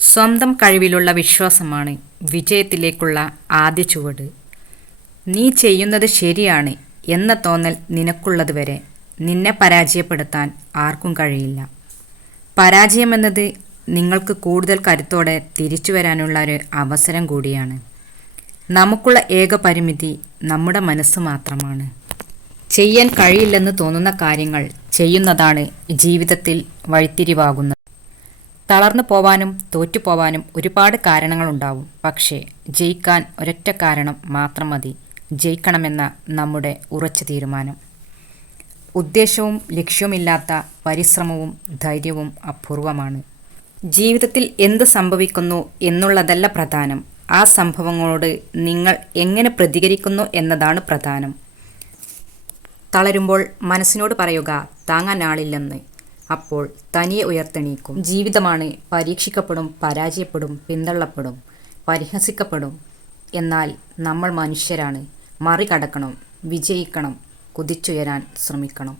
സ്വന്തം കഴിവിലുള്ള വിശ്വാസമാണ് വിജയത്തിലേക്കുള്ള ആദ്യ ചുവട്. നീ ചെയ്യുന്നത് ശരിയാണ് എന്ന തോന്നൽ നിനക്കുള്ളതുവരെ നിന്നെ പരാജയപ്പെടുത്താൻ ആർക്കും കഴിയില്ല. പരാജയമെന്നത് നിങ്ങൾക്ക് കൂടുതൽ കരുത്തോടെ തിരിച്ചു വരാനുള്ള ഒരു അവസരം കൂടിയാണ്. നമുക്കുള്ള ഏക പരിമിതി നമ്മുടെ മനസ്സ് മാത്രമാണ്. ചെയ്യാൻ കഴിയില്ലെന്ന് തോന്നുന്ന കാര്യങ്ങൾ ചെയ്യുന്നതാണ് ജീവിതത്തിൽ വഴിത്തിരിവാകുന്നത്. തളർന്നു പോവാനും തോറ്റുപോവാനും ഒരുപാട് കാരണങ്ങളുണ്ടാവും. പക്ഷേ ജയിക്കാൻ ഒരൊറ്റ കാരണം മാത്രം മതി. ജയിക്കണമെന്ന നമ്മുടെ ഉറച്ച തീരുമാനം. ഉദ്ദേശവും ലക്ഷ്യവുമില്ലാത്ത പരിശ്രമവും ധൈര്യവും അപൂർവമാണ്. ജീവിതത്തിൽ എന്ത് സംഭവിക്കുന്നു എന്നുള്ളതല്ല പ്രധാനം. ആ സംഭവങ്ങളോട് നിങ്ങൾ എങ്ങനെ പ്രതികരിക്കുന്നു എന്നതാണ് പ്രധാനം. തളരുമ്പോൾ മനസ്സിനോട് പറയുക താങ്ങാൻ ആളില്ലെന്ന് അപ്പോൾ തനിയെ ഉയർത്തെണീക്കും. ജീവിതമാണ് പരീക്ഷിക്കപ്പെടും പരാജയപ്പെടും പിന്തള്ളപ്പെടും പരിഹസിക്കപ്പെടും. എന്നാൽ നമ്മൾ മനുഷ്യരാണ്. മറികടക്കണം വിജയിക്കണം കുതിച്ചുയരാൻ ശ്രമിക്കണം.